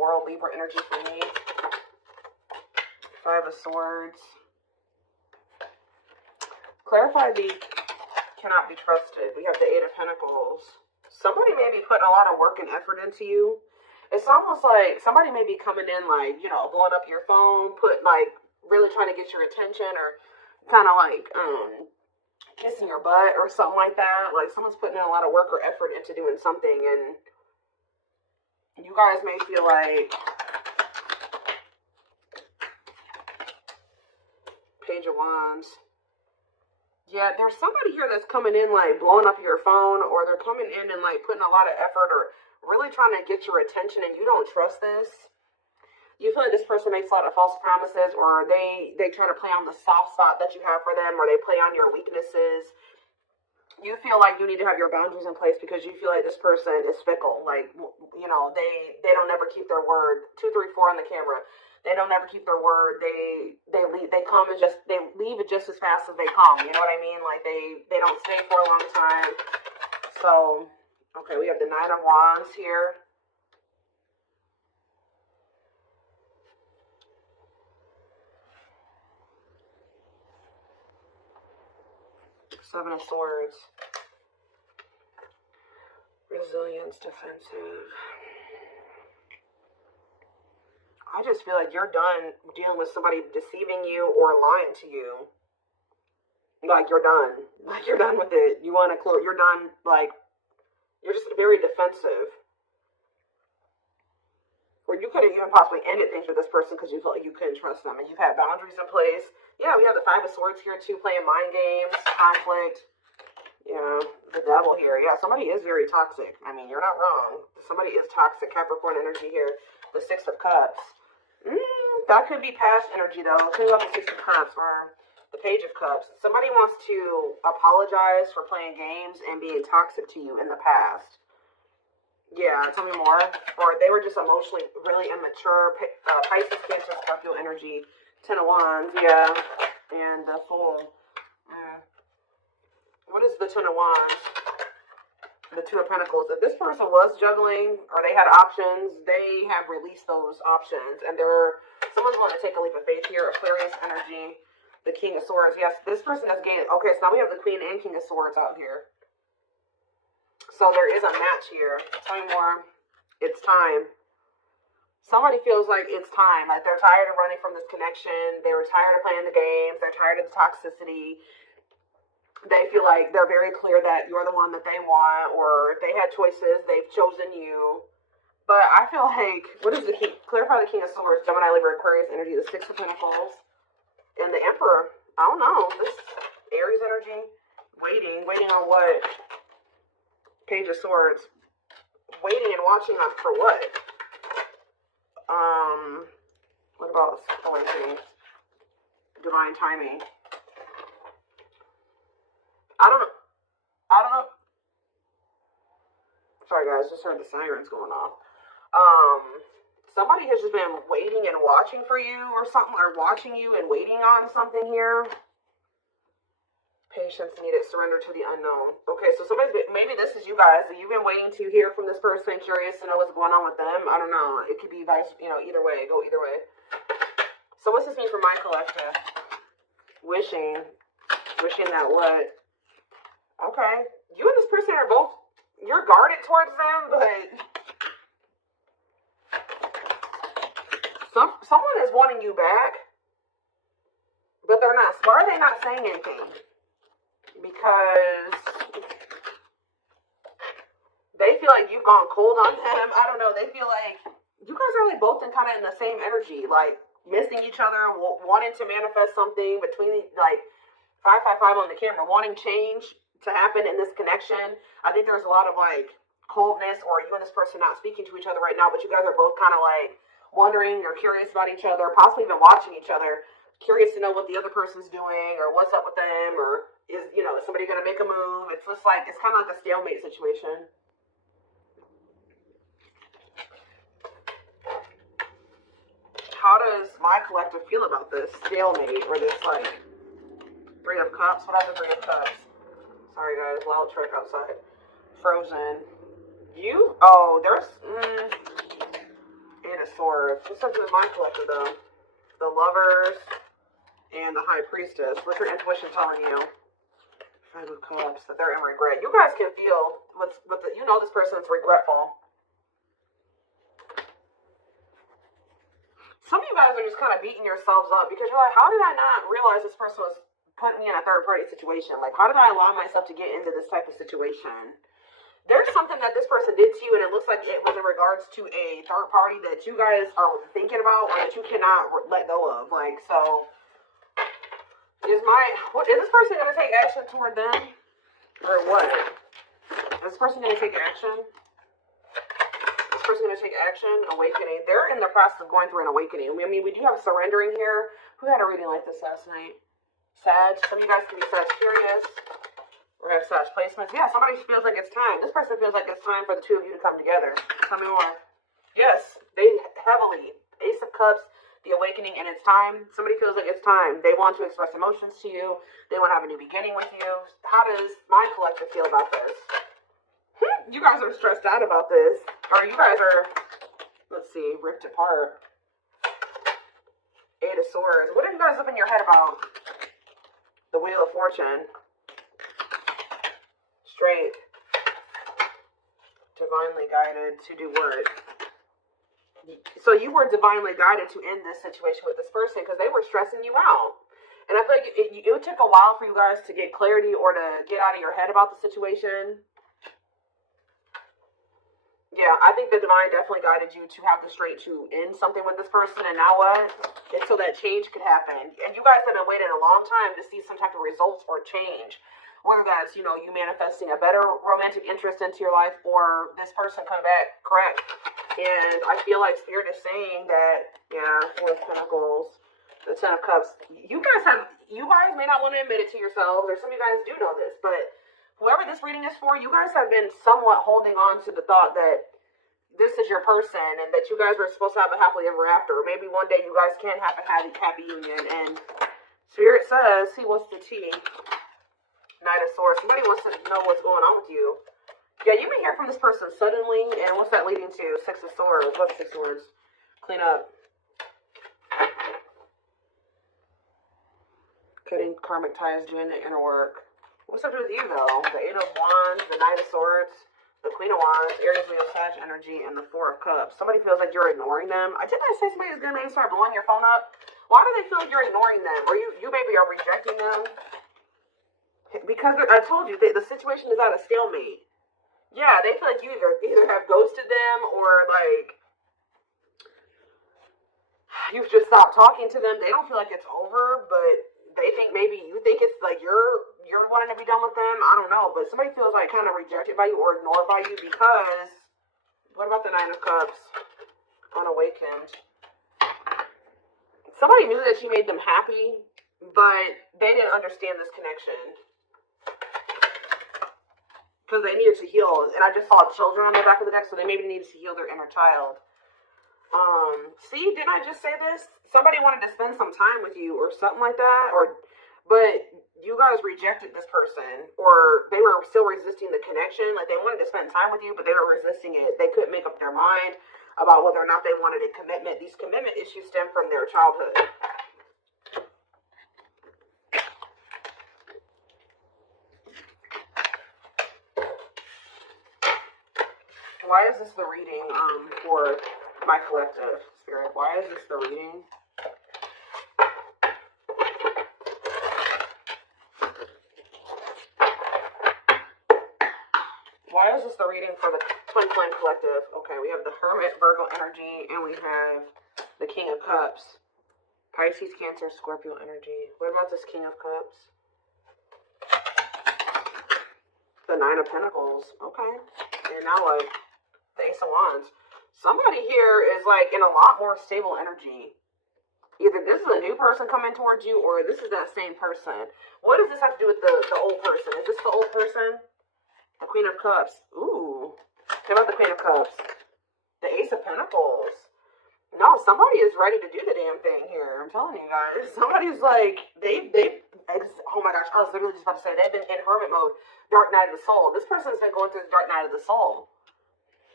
world, Libra energy for me. Five of Swords. Clarify the cannot be trusted. We have the Eight of Pentacles. Somebody may be putting a lot of work and effort into you. It's almost like somebody may be coming in like, you know, blowing up your phone, really trying to get your attention, or kind of like kissing your butt or something like that. Like someone's putting in a lot of work or effort into doing something, and you guys may feel like Page of Wands. Yeah, there's somebody here that's coming in like blowing up your phone, or they're coming in and like putting a lot of effort or really trying to get your attention, and you don't trust this. You feel like this person makes a lot of false promises, or they try to play on the soft spot that you have for them, or they play on your weaknesses. You feel like you need to have your boundaries in place because you feel like this person is fickle. Like, you know, they don't ever keep their word. 2, 3, 4 on the camera. They don't ever keep their word. They leave. They come and they leave it just as fast as they come. You know what I mean? Like they don't stay for a long time. So, okay, we have the Knight of Wands here. Seven of Swords. Resilience, defensive. I just feel like you're done dealing with somebody deceiving you or lying to you. Like you're done. Like you're done with it. You want to close. You're done. Like you're just very defensive. Or you could have even possibly ended things with this person because you felt like you couldn't trust them, and you've had boundaries in place. Yeah, we have the Five of Swords here too, playing mind games, conflict. Yeah, the Devil here. Yeah, somebody is very toxic. I mean, you're not wrong. Somebody is toxic. Capricorn energy here. The Six of Cups. That could be past energy though. Think about the Six of Cups or the Page of Cups. Somebody wants to apologize for playing games and being toxic to you in the past. Yeah, tell me more. Or they were just emotionally really immature. Pisces, Cancer, Scorpio energy. Ten of Wands, yeah. And the Fool. What is the Ten of Wands? The Two of Pentacles. If this person was juggling or they had options, they have released those options. And someone's going to take a leap of faith here. Aquarius energy. The King of Swords. Yes, this person has gained. Okay, so now we have the Queen and King of Swords out here. So there is a match here. Tell me more. It's time. Somebody feels like it's time. Like they're tired of running from this connection. They were tired of playing the games. They're tired of the toxicity. They feel like they're very clear that you're the one that they want, or if they had choices, they've chosen you. But I feel like, what is the King? Clarify the King of Swords, Gemini, Libra, Aquarius energy, the Six of Pentacles, and the Emperor. I don't know. This Aries energy, waiting on what? Page of Swords, waiting and watching for what? What about coincidence? Divine timing. I don't know. Sorry guys, just heard the sirens going off. Somebody has just been waiting and watching for you or something, or watching you and waiting on something here. Patience needed, surrender to the unknown. Okay, so maybe this is you guys. You've been waiting to hear from this person, curious to know what's going on with them. I don't know. It could be either way. Go either way. So what's this mean for my collective? Wishing that what? Okay. You and this person are both, you're guarded towards them, but someone is wanting you back, but they're not. Why are they not saying anything? Because they feel like you've gone cold on them. I don't know. They feel like you guys are like both kind of in the same energy, like missing each other, wanting to manifest something between like 555 on the camera, wanting change to happen in this connection. I think there's a lot of like coldness, or you and this person not speaking to each other right now, but you guys are both kind of like wondering or curious about each other, possibly even watching each other, curious to know what the other person's doing or what's up with them, or is somebody going to make a move? It's just like, it's kind of like a stalemate situation. How does my collective feel about this stalemate, or this like Three of Cups? What are the Three of Cups? Sorry guys, loud truck outside. Frozen. There's Eight of Swords. What's up with my collective, though? The Lovers and the High Priestess. What's your intuition telling you? Five of Cups. That they're in regret. You guys can feel you know this person's regretful. Some of you guys are just kind of beating yourselves up because you're like, how did I not realize this person was putting me in a third-party situation? Like, how did I allow myself to get into this type of situation? There's something that this person did to you, and it looks like it was in regards to a third party that you guys are thinking about or that you cannot let go of. Like, so, is this person going to take action toward them? Or what? Is this person going to take action? This person going to take action, awakening. They're in the process of going through an awakening. I mean, we do have surrendering here. Who had a reading like this last night? Sag. Some of you guys can be Sagittarius or have Sag placements. Yeah, somebody feels like it's time. This person feels like it's time for the two of you to come together. Tell me more. Yes, they heavily. Ace of Cups, the awakening, and it's time. Somebody feels like it's time. They want to express emotions to you. They want to have a new beginning with you. How does my collective feel about this? You guys are stressed out about this. Or you guys are, let's see, ripped apart. Eight of Swords. What are you guys up in your head about? The Wheel of Fortune. Straight. Divinely guided to do what? So you were divinely guided to end this situation with this person because they were stressing you out. And I feel like it took a while for you guys to get clarity or to get out of your head about the situation. Yeah, I think the divine definitely guided you to have the strength to end something with this person. And now what? It's so that change could happen. And you guys have been waiting a long time to see some type of results or change. Whether that's, you manifesting a better romantic interest into your life or this person coming back correct. And I feel like Spirit is saying that, yeah, Four of Pentacles, the Ten of Cups. You guys may not want to admit it to yourselves, or some of you guys do know this, but whoever this reading is for, you guys have been somewhat holding on to the thought that this is your person and that you guys were supposed to have a happily ever after. Or maybe one day you guys can have a happy union. And Spirit says, see, what's the tea? Knight of Swords. Somebody wants to know what's going on with you. Yeah, you may hear from this person suddenly. And what's that leading to? Six of Swords. What's Six of Swords? Clean up. Cutting karmic ties, doing the inner work. What's up with you, though? The Eight of Wands, the Knight of Swords, the Queen of Wands, Aries, Leo, Sag energy, and the Four of Cups. Somebody feels like you're ignoring them. Didn't I say somebody is going to maybe start blowing your phone up? Why do they feel like you're ignoring them? Or you maybe are rejecting them? Because I told you, the situation is at a stalemate. Yeah, they feel like you either have ghosted them or, like, you've just stopped talking to them. They don't feel like it's over, but they think maybe you think it's like you're wanting to be done with them. I don't know, but somebody feels like kind of rejected by you or ignored by you because, what about the Nine of Cups? Unawakened. Somebody knew that you made them happy, but they didn't understand this connection. Because they needed to heal. And I just saw children on the back of the deck, so they maybe needed to heal their inner child. See, didn't I just say this? Somebody wanted to spend some time with you or something like that. But you guys rejected this person. Or they were still resisting the connection. Like, they wanted to spend time with you, but they were resisting it. They couldn't make up their mind about whether or not they wanted a commitment. These commitment issues stem from their childhood. Why is this the reading for my collective, Spirit? Why is this the reading? Why is this the reading for the Twin Flame Collective? Okay, we have the Hermit, Virgo energy, and we have the King of Cups. Pisces, Cancer, Scorpio energy. What about this King of Cups? The Nine of Pentacles. Okay. And now, like, the Ace of Wands. Somebody here is, like, in a lot more stable energy. Either this is a new person coming towards you, or this is that same person. What does this have to do with the old person? Is this the old person? The Queen of Cups. Ooh. What about the Queen of Cups? The Ace of Pentacles. No, somebody is ready to do the damn thing here. I'm telling you guys. Somebody's like, oh my gosh, I was literally just about to say, they've been in hermit mode. Dark night of the soul. This person's been going through the dark night of the soul.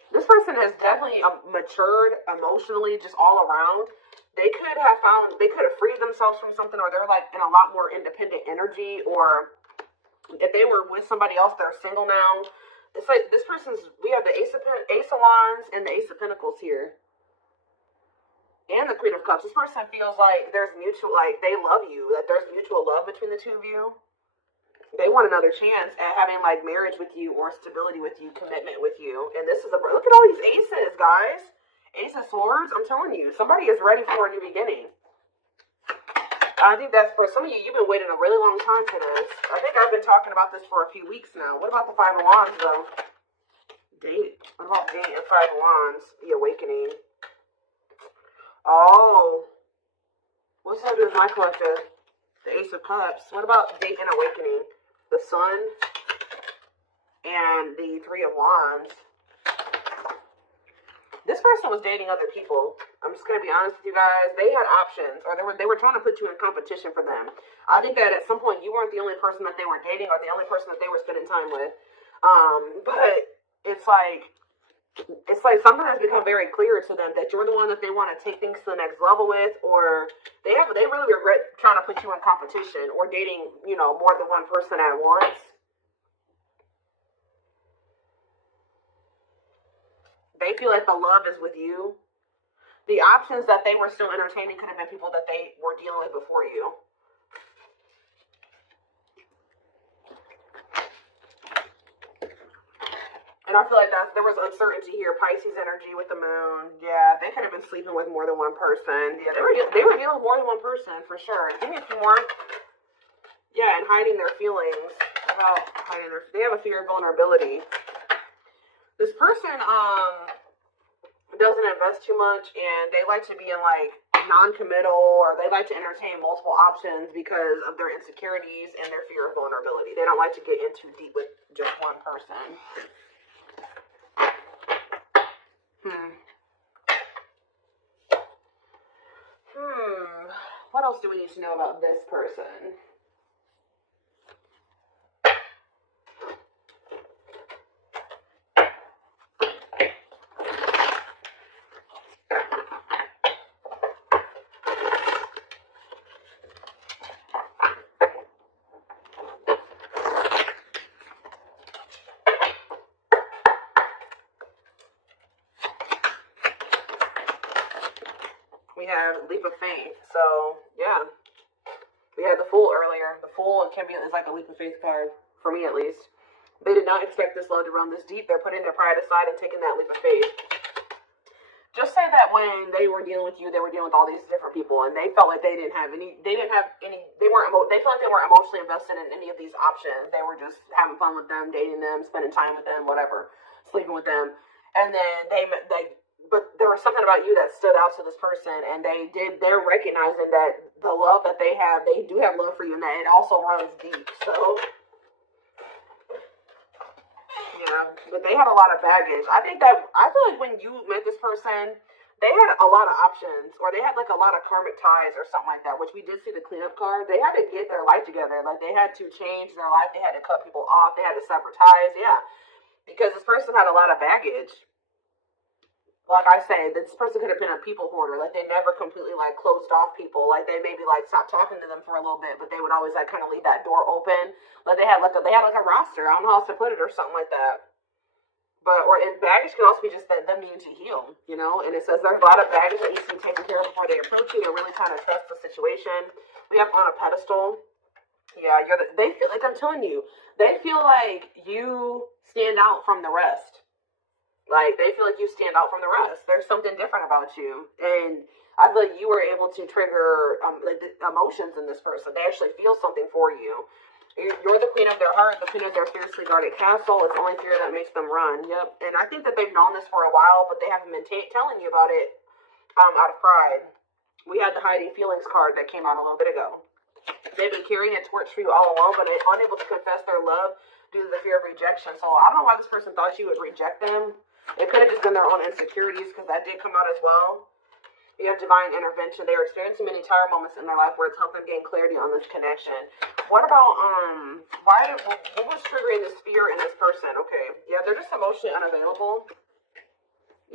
This person has definitely matured emotionally, just all around. They could have freed themselves from something, or they're like in a lot more independent energy, or if they were with somebody else, they're single now. It's like this person's, we have the Ace of Wands and the Ace of Pentacles here. And the Queen of Cups. This person feels like there's mutual, like they love you, that there's mutual love between the two of you. They want another chance at having like marriage with you, or stability with you, commitment with you. And this is look at all these aces, guys. Ace of Swords, I'm telling you, somebody is ready for a new beginning. I think that's for some of you, you've been waiting a really long time for this. I think I've been talking about this for a few weeks now. What about the Five of Wands, though? Date. What about date and Five of Wands? The awakening. Oh. What's that do with my collective? The Ace of Cups. What about date and awakening? The Sun and the Three of Wands. This person was dating other people. I'm just going to be honest with you guys. They had options, or they were trying to put you in competition for them. I think that at some point you weren't the only person that they were dating, or the only person that they were spending time with. But it's like something has become very clear to them that you're the one that they want to take things to the next level with, or they really regret trying to put you in competition or dating, more than one person at once. They feel like the love is with you. The options that they were still entertaining could have been people that they were dealing with before you. And I feel like there was uncertainty here. Pisces energy with the moon. Yeah, they could have been sleeping with more than one person. Yeah, they were dealing with more than one person for sure. Give me a few more. Yeah, and hiding their feelings. About hiding they have a fear of vulnerability. This person doesn't invest too much, and they like to be in like non-committal, or they like to entertain multiple options because of their insecurities and their fear of vulnerability. They don't like to get in too deep with just one person. What else do we need to know about this person? We have leap of faith. So, yeah. We had the Fool earlier. The Fool is like a leap of faith card, for me at least. They did not expect this love to run this deep. They're putting their pride aside and taking that leap of faith. Just say that when they were dealing with you, they were dealing with all these different people, and they felt like they felt like they weren't emotionally invested in any of these options. They were just having fun with them, dating them, spending time with them, whatever, sleeping with them. And then but there was something about you that stood out to this person, and they're recognizing that the love that they do have love for you, and that it also runs deep. So, yeah, but they had a lot of baggage. I feel like when you met this person, they had a lot of options, or they had like a lot of karmic ties or something like that, which we did see the cleanup card. They had to get their life together. Like, they had to change their life. They had to cut people off. They had to sever ties. Yeah, because this person had a lot of baggage. Like I say, this person could have been a people hoarder. Like, they never completely like closed off people. Like, they maybe like stopped talking to them for a little bit, but they would always like kind of leave that door open. Like, they had like a roster. I don't know how else to put it, or something like that. And baggage can also be just them needing to heal, And it says there's a lot of baggage that needs to be taken care of before they approach you. They're really trying to trust the situation. We have on a pedestal. Yeah, they feel like, I'm telling you, they feel like you stand out from the rest. Like, they feel like you stand out from the rest. There's something different about you. And I feel like you were able to trigger the emotions in this person. They actually feel something for you. You're the queen of their heart, the queen of their fiercely guarded castle. It's only fear that makes them run. Yep. And I think that they've known this for a while, but they haven't been telling you about it out of pride. We had the hiding feelings card that came out a little bit ago. They've been carrying a torch for you all along, but unable to confess their love due to the fear of rejection. So I don't know why this person thought you would reject them. It could have just been their own insecurities, because that did come out as well. You have divine intervention. They are experiencing many tower moments in their life where it's helped them gain clarity on this connection. What about, what was triggering this fear in this person? Okay. Yeah, they're just emotionally unavailable.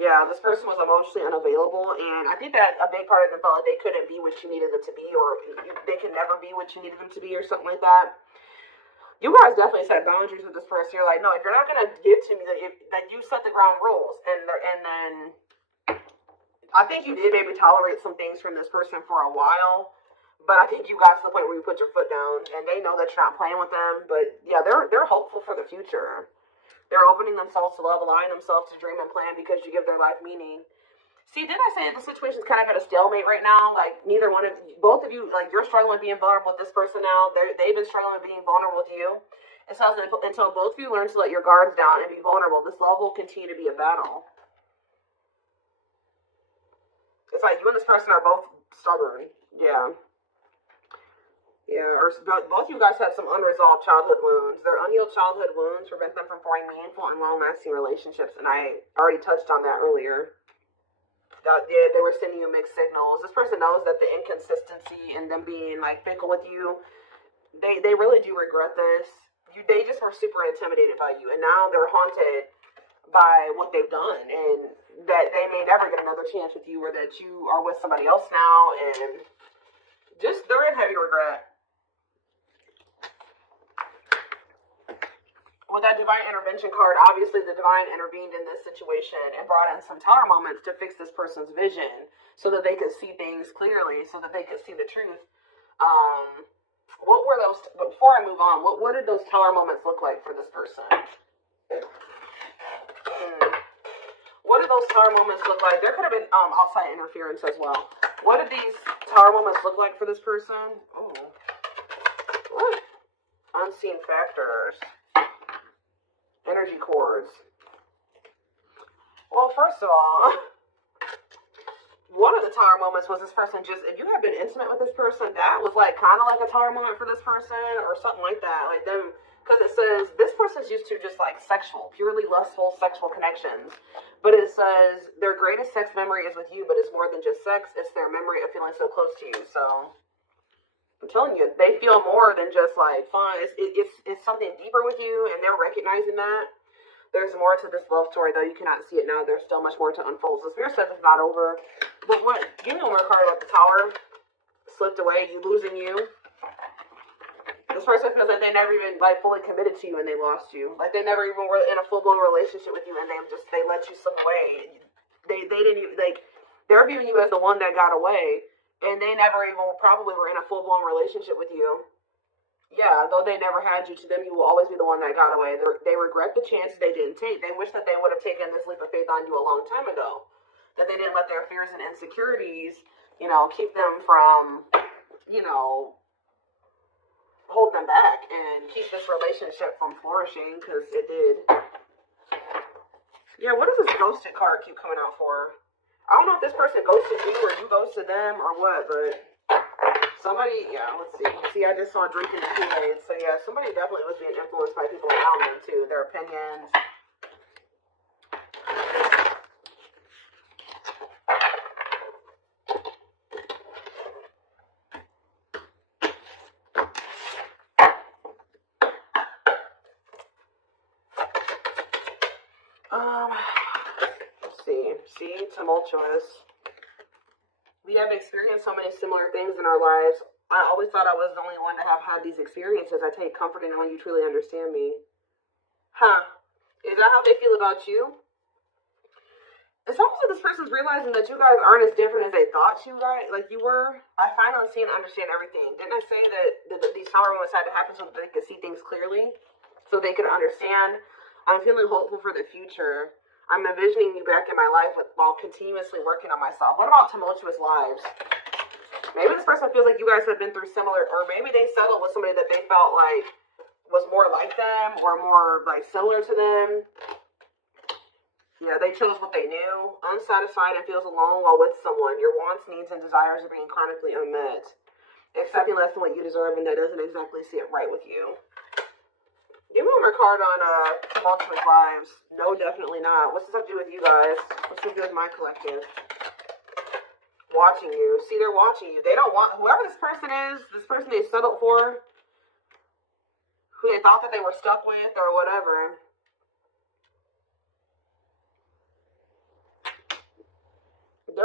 Yeah, this person was emotionally unavailable, and I think that a big part of them felt like they couldn't be what you needed them to be, or they could never be what you needed them to be, or something like that. You guys definitely set boundaries with this person. You're like, no, if you're not gonna give to me, that you set the ground rules, and then I think you did maybe tolerate some things from this person for a while, but I think you got to the point where you put your foot down, and they know that you're not playing with them. But yeah, they're hopeful for the future. They're opening themselves to love, allowing themselves to dream and plan because you give their life meaning. See, didn't I say that the situation's kind of at a stalemate right now? Like, neither one of you, both of you, like, you're struggling with being vulnerable with this person now. They've been struggling with being vulnerable with you. And so until both of you learn to let your guards down and be vulnerable, this love will continue to be a battle. It's like you and this person are both stubborn. Yeah. Yeah, or both you guys have some unresolved childhood wounds. Their unhealed childhood wounds prevent them from forming meaningful and long-lasting relationships, and I already touched on that earlier. Yeah, they were sending you mixed signals. This person knows that the inconsistency and them being like fickle with you, they really do regret this. They just were super intimidated by you, and now they're haunted by what they've done, and that they may never get another chance with you, or that you are with somebody else now, and just they're in heavy regret. With that divine intervention card, obviously the divine intervened in this situation and brought in some tower moments to fix this person's vision so that they could see things clearly, so that they could see the truth. What were those, before I move on, what did those tower moments look like for this person? What did those tower moments look like? There could have been outside interference as well. What did these tower moments look like for this person? Oh, what? Unseen factors. Energy cords. Well, first of all, one of the tower moments was this person just, if you have been intimate with this person, that was like kind of like a tower moment for this person or something like that. Like them, because it says this person's used to just like sexual, purely lustful sexual connections. But it says their greatest sex memory is with you, but it's more than just sex. It's their memory of feeling so close to you. So I'm telling you, they feel more than just like fun. It's something deeper with you, and they're recognizing that. There's more to this love story, though. You cannot see it now. There's still much more to unfold. So Spirit says it's not over. But what? Give me one more card about the Tower. Slipped away. You losing you. This person feels like they never even like fully committed to you, and they lost you. Like they never even were in a full blown relationship with you, and they let you slip away. They didn't even like. They're viewing you as the one that got away. And they never even probably were in a full-blown relationship with you. Yeah, though they never had you, to them you will always be the one that got away. They regret the chances they didn't take. They wish that they would have taken this leap of faith on you a long time ago. That they didn't let their fears and insecurities, keep them from, hold them back and keep this relationship from flourishing, because it did. Yeah, what does this ghosted card keep coming out for? I don't know if this person ghosted you or you ghosted them or what, but somebody, yeah, let's see. See, I just saw drinking the Kool-Aid. So, yeah, somebody definitely was being influenced by people around them, too. Their opinions. See, tumultuous. We have experienced so many similar things in our lives. I always thought I was the only one to have had these experiences. I take comfort in knowing you truly understand me. Huh. Is that how they feel about you? It's almost like this person's realizing that you guys aren't as different as they thought you were. I finally see and understand everything. Didn't I say that these tower moments had to happen so that they could see things clearly? So they could understand? I'm feeling hopeful for the future. I'm envisioning you back in my life while continuously working on myself. What about tumultuous lives? Maybe this person feels like you guys have been through similar, or maybe they settled with somebody that they felt like was more like them or more like similar to them. Yeah, they chose what they knew. Unsatisfied and feels alone while with someone. Your wants, needs, and desires are being chronically unmet. Accepting less than what you deserve, and that doesn't exactly sit right with you. Give me one more card on tumultuous lives. No, definitely not. What's this have to do with you guys? What's this have to do with my collective? Watching you. See, they're watching you. They don't want, whoever this person is, this person they settled for, who they thought that they were stuck with or whatever.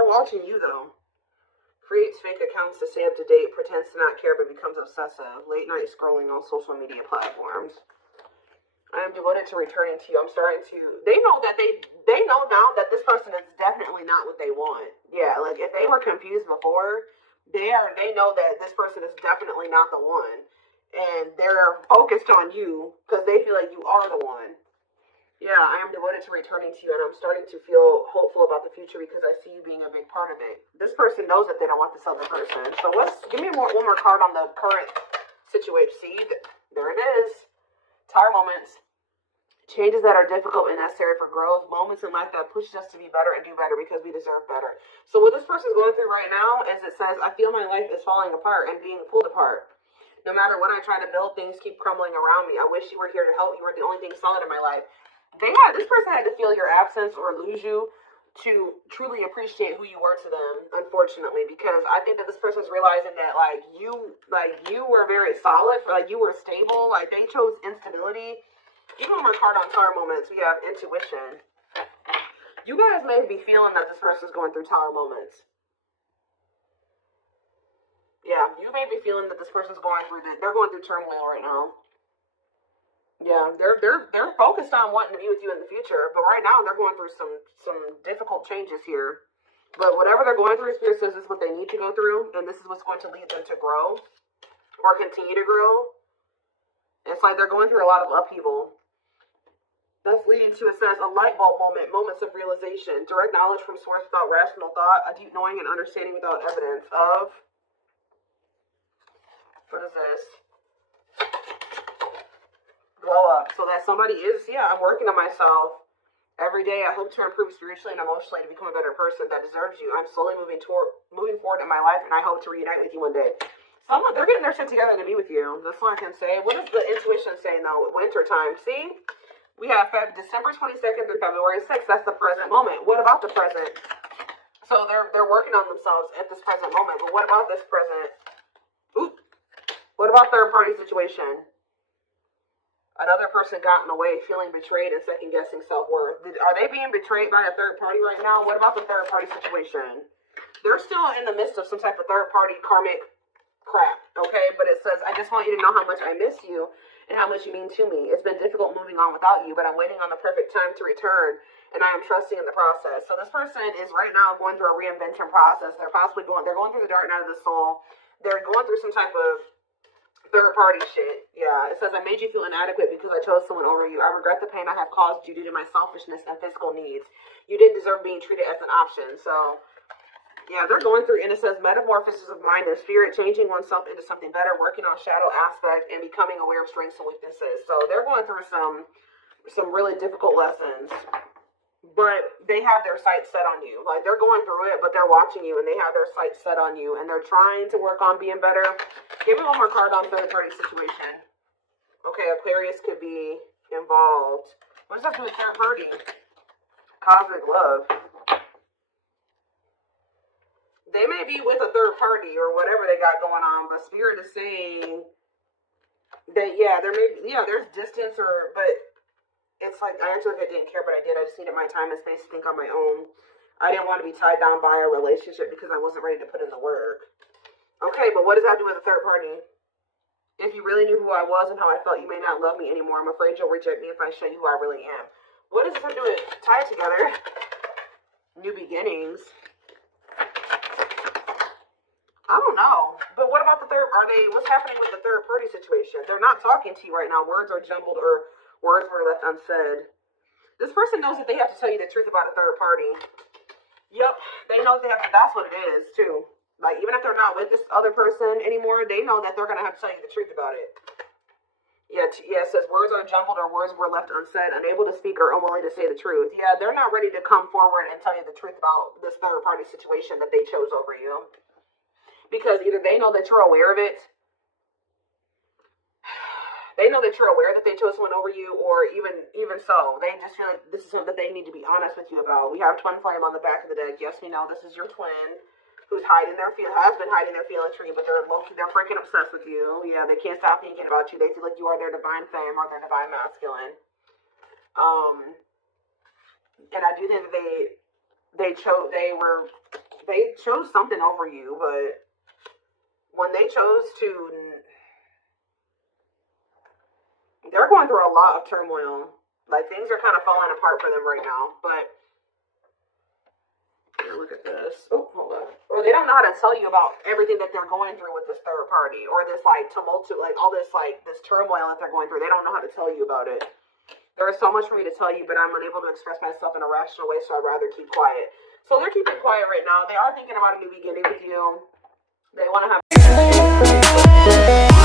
They're watching you, though. Creates fake accounts to stay up to date, pretends to not care, but becomes obsessive. Late night scrolling on social media platforms. I am devoted to returning to you. I'm starting to. They know that they know now that this person is definitely not what they want. Yeah, like if they were confused before, they know that this person is definitely not the one, and they're focused on you because they feel like you are the one. Yeah, I am devoted to returning to you, and I'm starting to feel hopeful about the future because I see you being a big part of it. This person knows that they don't want this other person. So give me one more card on the current situation. See, there it is. Tower moments. Changes that are difficult and necessary for growth. Moments in life that pushes us to be better and do better because we deserve better. So what this person is going through right now is it says, I feel my life is falling apart and being pulled apart. No matter what I try to build, things keep crumbling around me. I wish you were here to help. You were the only thing solid in my life. This person had to feel your absence or lose you to truly appreciate who you were to them, unfortunately, because I think that this person's realizing that you were very solid, you were stable, they chose instability. Even when we're card on tower moments, we have intuition. You guys may be feeling that this person's going through tower moments. Yeah, you may be feeling that this person's going through turmoil right now. Yeah, they're focused on wanting to be with you in the future, but right now they're going through some difficult changes here. But whatever they're going through, Spirit says this is what they need to go through, and this is what's going to lead them to grow or continue to grow. It's like they're going through a lot of upheaval. That's leading to, it says, a light bulb moment, moments of realization, direct knowledge from source without rational thought, a deep knowing and understanding without evidence of, what is this? Glow up. So that somebody is, I'm working on myself. Every day I hope to improve spiritually and emotionally to become a better person that deserves you. I'm slowly moving forward in my life, and I hope to reunite with you one day. They're getting their shit together to be with you. That's all I can say. What is the intuition saying, though? Winter time. See? We have December 22nd through February 6th. That's the present moment. What about the present? So they're working on themselves at this present moment. But what about this present? What about third party situation? Another person got in the way, feeling betrayed and second guessing self-worth. Are they being betrayed by a third party right now? What about the third party situation? They're still in the midst of some type of third party karmic crap, okay? But it says, I just want you to know how much I miss you and how much you mean to me. It's been difficult moving on without you, but I'm waiting on the perfect time to return, and I am trusting in the process. So this person is right now going through a reinvention process. They're going through the dark night of the soul. They're going through some type of third party shit. Yeah, it says, I made you feel inadequate because I chose someone over you. I regret the pain I have caused you due to my selfishness and physical needs. You didn't deserve being treated as an option. So yeah, they're going through, and it says, metamorphosis of mind and spirit, changing oneself into something better, working on shadow aspect, and becoming aware of strengths and weaknesses. So they're going through some really difficult lessons, but they have their sights set on you. Like, they're going through it, but they're watching you, and they have their sights set on you, and they're trying to work on being better. Give me one more card on third party situation. Okay, Aquarius could be involved. What does that do with third party? Cosmic love. They may be with a third party or whatever they got going on, but Spirit is saying that, there's distance but it's like, I actually didn't care, but I did. I just needed my time and space to think on my own. I didn't want to be tied down by a relationship because I wasn't ready to put in the work. Okay, but what does that do with a third party? If you really knew who I was and how I felt, you may not love me anymore. I'm afraid you'll reject me if I show you who I really am. What does this have to do with tie it together? New beginnings. I don't know. But what about what's happening with the third party situation? They're not talking to you right now. Words are jumbled or words were left unsaid. This person knows that they have to tell you the truth about a third party. Yep, they know that's what it is, too. Like, even if they're not with this other person anymore, they know that they're going to have to tell you the truth about it. Yeah, it says words are jumbled or words were left unsaid, unable to speak or unwilling to say the truth. Yeah, they're not ready to come forward and tell you the truth about this third party situation that they chose over you. Because either they know that you're aware of it, they know that you're aware that they chose someone over you, or even so, they just feel like this is something that they need to be honest with you about. We have twin flame on the back of the deck. Yes, we know this is your twin who's has been hiding their feelings for you, but they're freaking obsessed with you. Yeah, they can't stop thinking about you. They feel like you are their divine femme or their divine masculine. And I do think that they they chose something over you, but when they chose to, they're going through a lot of turmoil. Like, things are kind of falling apart for them right now, but look at this. Oh, hold on. Or they don't know how to tell you about everything that they're going through with this third party, or this like tumult, like all this like this turmoil that they're going through. They don't know how to tell you about it. There is so much for me to tell you, but I'm unable to express myself in a rational way, so I'd rather keep quiet. So they're keeping quiet right now. They are thinking about a new beginning with you. They want to have